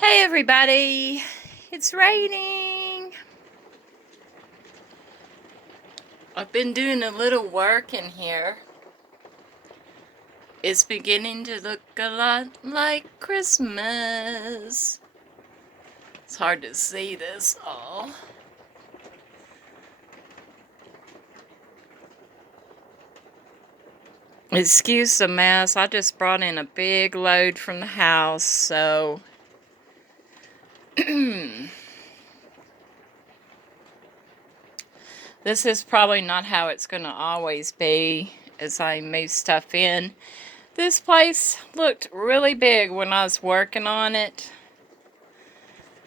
Hey everybody, it's raining. I've been doing a little work in here. It's beginning to look a lot like Christmas. It's hard to see this all. Excuse the mess, I just brought in a big load from the house, so this is probably not how it's going to always be as I move stuff in. This place looked really big when I was working on it,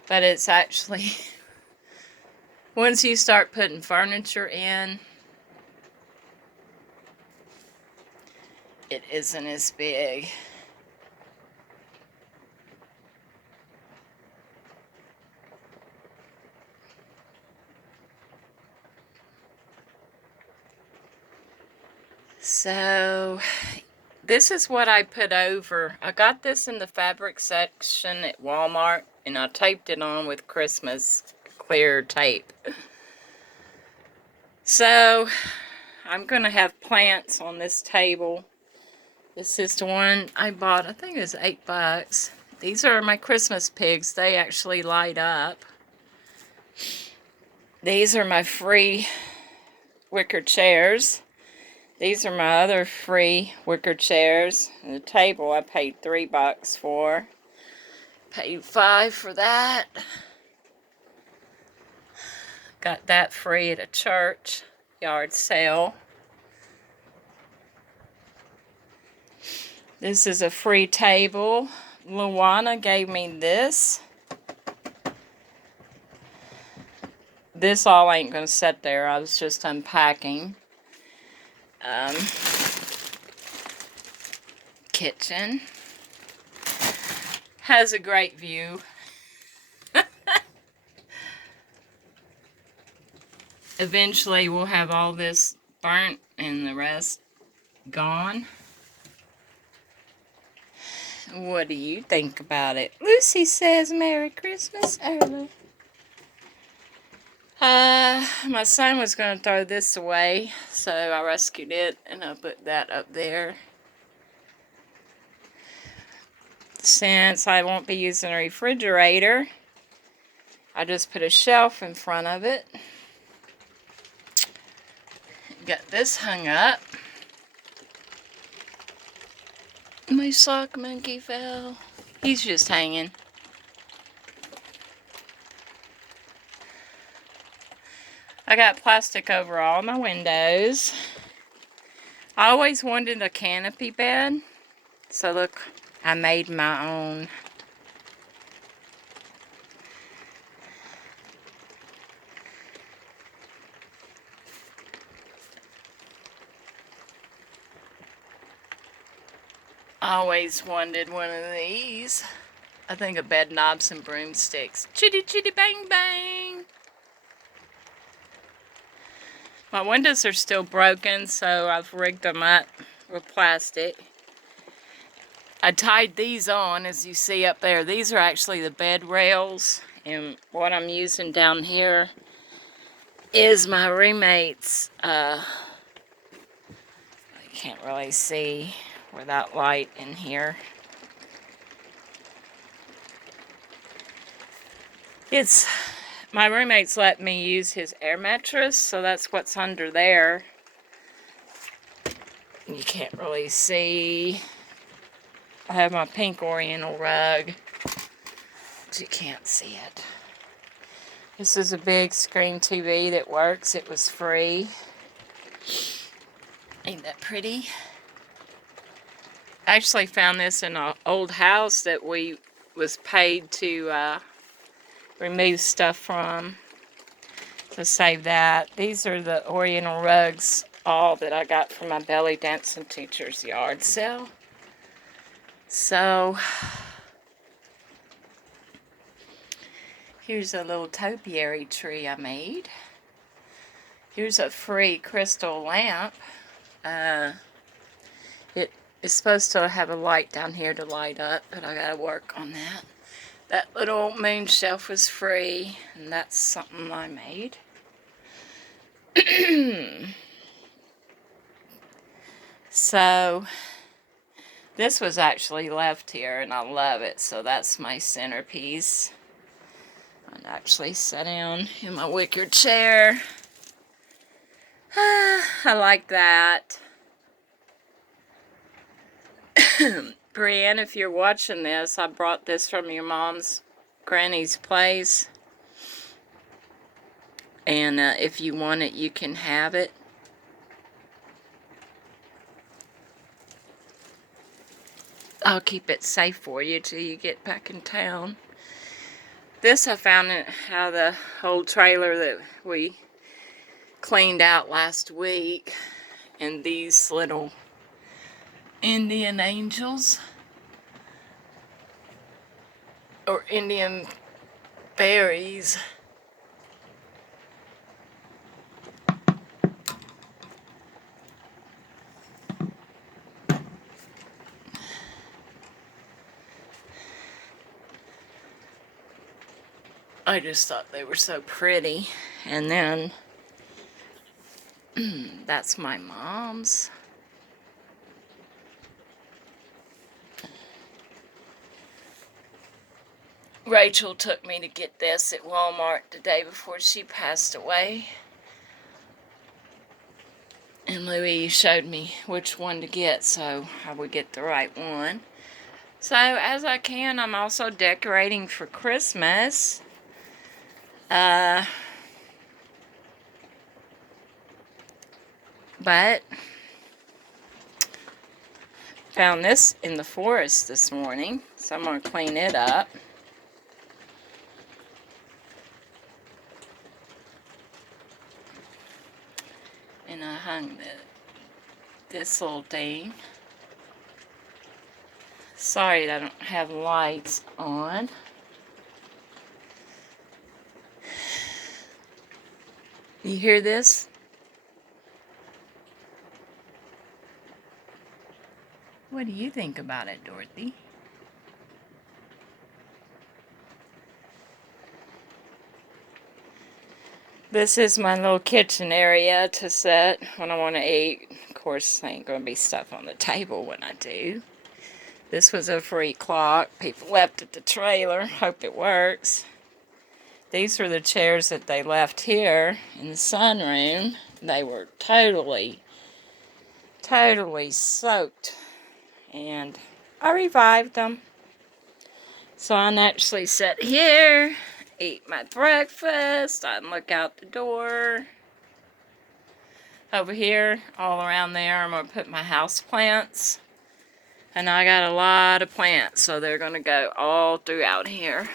but it's actually, once you start putting furniture in, it isn't as big. So this is what I put over. I got this in the fabric section at Walmart, and I taped it on with Christmas clear tape. So I'm going to have plants on this table. This is the one I bought, I think it was $8. These are my Christmas pigs. They actually light up. These are my free wicker chairs. These are my other free wicker chairs. And the table I paid $3 for. Paid $5 for that. Got that free at a church yard sale. This is a free table. Luana gave me this. This all ain't gonna sit there. I was just unpacking. Kitchen. Has a great view. Eventually we'll have all this burnt and the rest gone. What do you think about it? Lucy says Merry Christmas early. My son was going to throw this away, so I rescued it and I put that up there. Since I won't be using a refrigerator, I just put a shelf in front of it. Got this hung up. My sock monkey fell. He's just hanging. I got plastic over all my windows. I always wanted a canopy bed. So look, I made my own. I always wanted one of these. I think of bed knobs and broomsticks. Chitty chitty bang bang. My windows are still broken, so I've rigged them up with plastic. I tied these on, as you see up there. These are actually the bed rails, and what I'm using down here is my roommate's, I can't really see without light in here. My roommate's let me use his air mattress, so that's what's under there. You can't really see. I have my pink oriental rug, but you can't see it. This is a big screen TV that works. It was free. Ain't that pretty? I actually found this in an old house that we was paid to remove stuff from. So save that. These are the oriental rugs, all that I got from my belly dancing teacher's yard sale. So here's a little topiary tree I made. Here's a free crystal lamp. It is supposed to have a light down here to light up, but I gotta work on that. That little moon shelf was free, and that's something I made. So, this was actually left here, and I love it. So that's my centerpiece. I'd actually sit down in my wicker chair. I like that. Brienne, if you're watching this, I brought this from your mom's granny's place. And if you want it, you can have it. I'll keep it safe for you till you get back in town. This I found out of the old trailer that we cleaned out last week. And these little Indian angels. Or Indian berries. I just thought they were so pretty. And then, that's my mom's. Rachel took me to get this at Walmart the day before she passed away. And Louie showed me which one to get, so I would get the right one. So, as I can, I'm also decorating for Christmas. But found this in the forest this morning, so I'm going to clean it up. And I hung this little thing. Sorry that I don't have lights on. You hear this? What do you think about it, Dorothy? This is my little kitchen area to sit when I want to eat. Of course, there ain't going to be stuff on the table when I do. This was a free clock. People left at the trailer. Hope it works. These were the chairs that they left here in the sunroom. They were totally soaked. And I revived them. So I actually sit here, eat my breakfast, I look out the door. Over here, all around there, I'm going to put my house plants. And I got a lot of plants, so they're going to go all throughout here.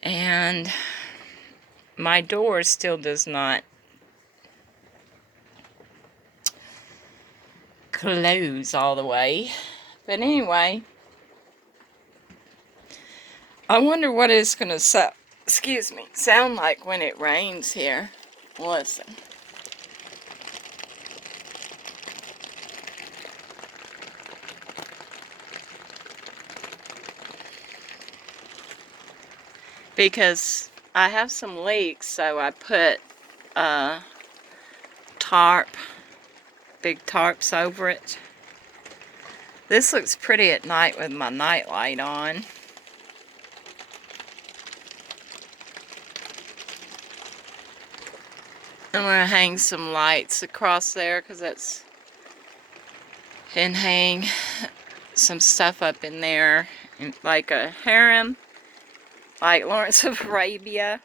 And my door still does not close all the way. But anyway, I wonder what it's going to sound like when it rains here. Listen. Because I have some leaks, so I put big tarps over it. This looks pretty at night with my night light on. I'm going to hang some lights across there because that's... and hang some stuff up in there, like a harem, like Lawrence of Arabia.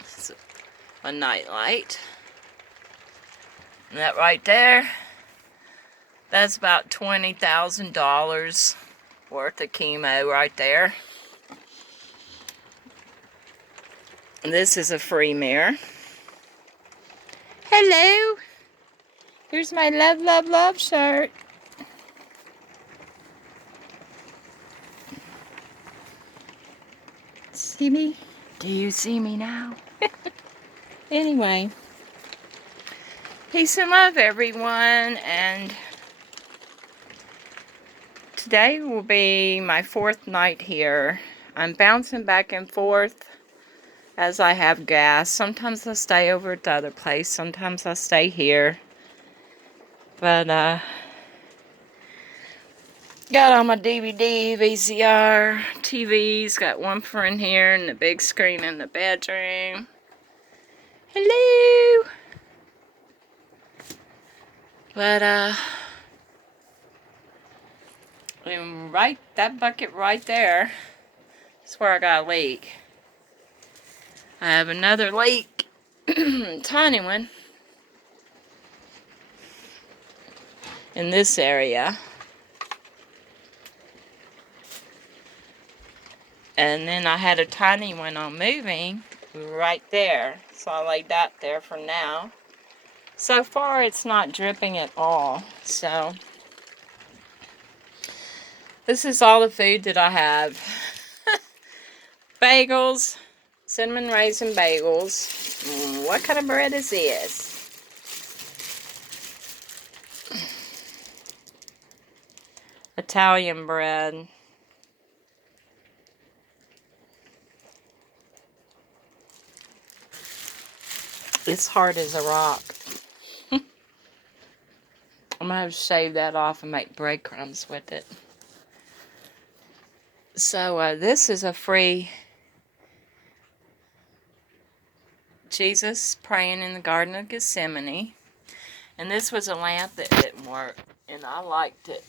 It's a night light. And that right there, that's about $20,000 worth of chemo right there. And this is a free mirror. Hello! Here's my love, love, love shirt. See me? Do you see me now? Anyway. Peace and love, everyone. And today will be my 4th night here. I'm bouncing back and forth as I have gas. Sometimes I stay over at the other place, sometimes I stay here. But, got all my DVD, VCR, TVs, got one for in here and the big screen in the bedroom. Hello! But, and right, that bucket right there is where I got a leak. I have another leak, tiny one, in this area. And then I had a tiny one on moving right there. So I laid that there for now. So far it's not dripping at all. So this is all the food that I have. Bagels, cinnamon raisin bagels. What kind of bread is this? Italian bread. It's hard as a rock. I'm going to have to shave that off and make breadcrumbs with it. So this is a free Jesus praying in the Garden of Gethsemane. And this was a lamp that didn't work. And I liked it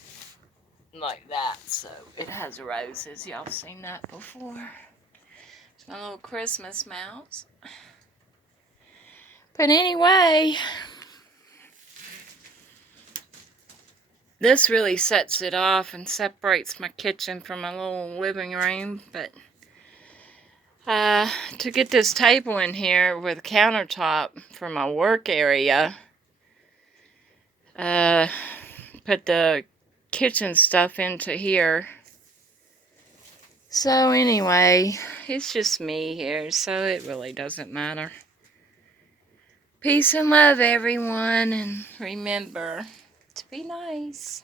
like that. So it has roses. Y'all seen that before. It's my little Christmas mouse. But anyway, this really sets it off and separates my kitchen from my little living room. But to get this table in here with a countertop for my work area, put the kitchen stuff into here. So anyway, it's just me here, so it really doesn't matter. Peace and love, everyone, and remember to be nice.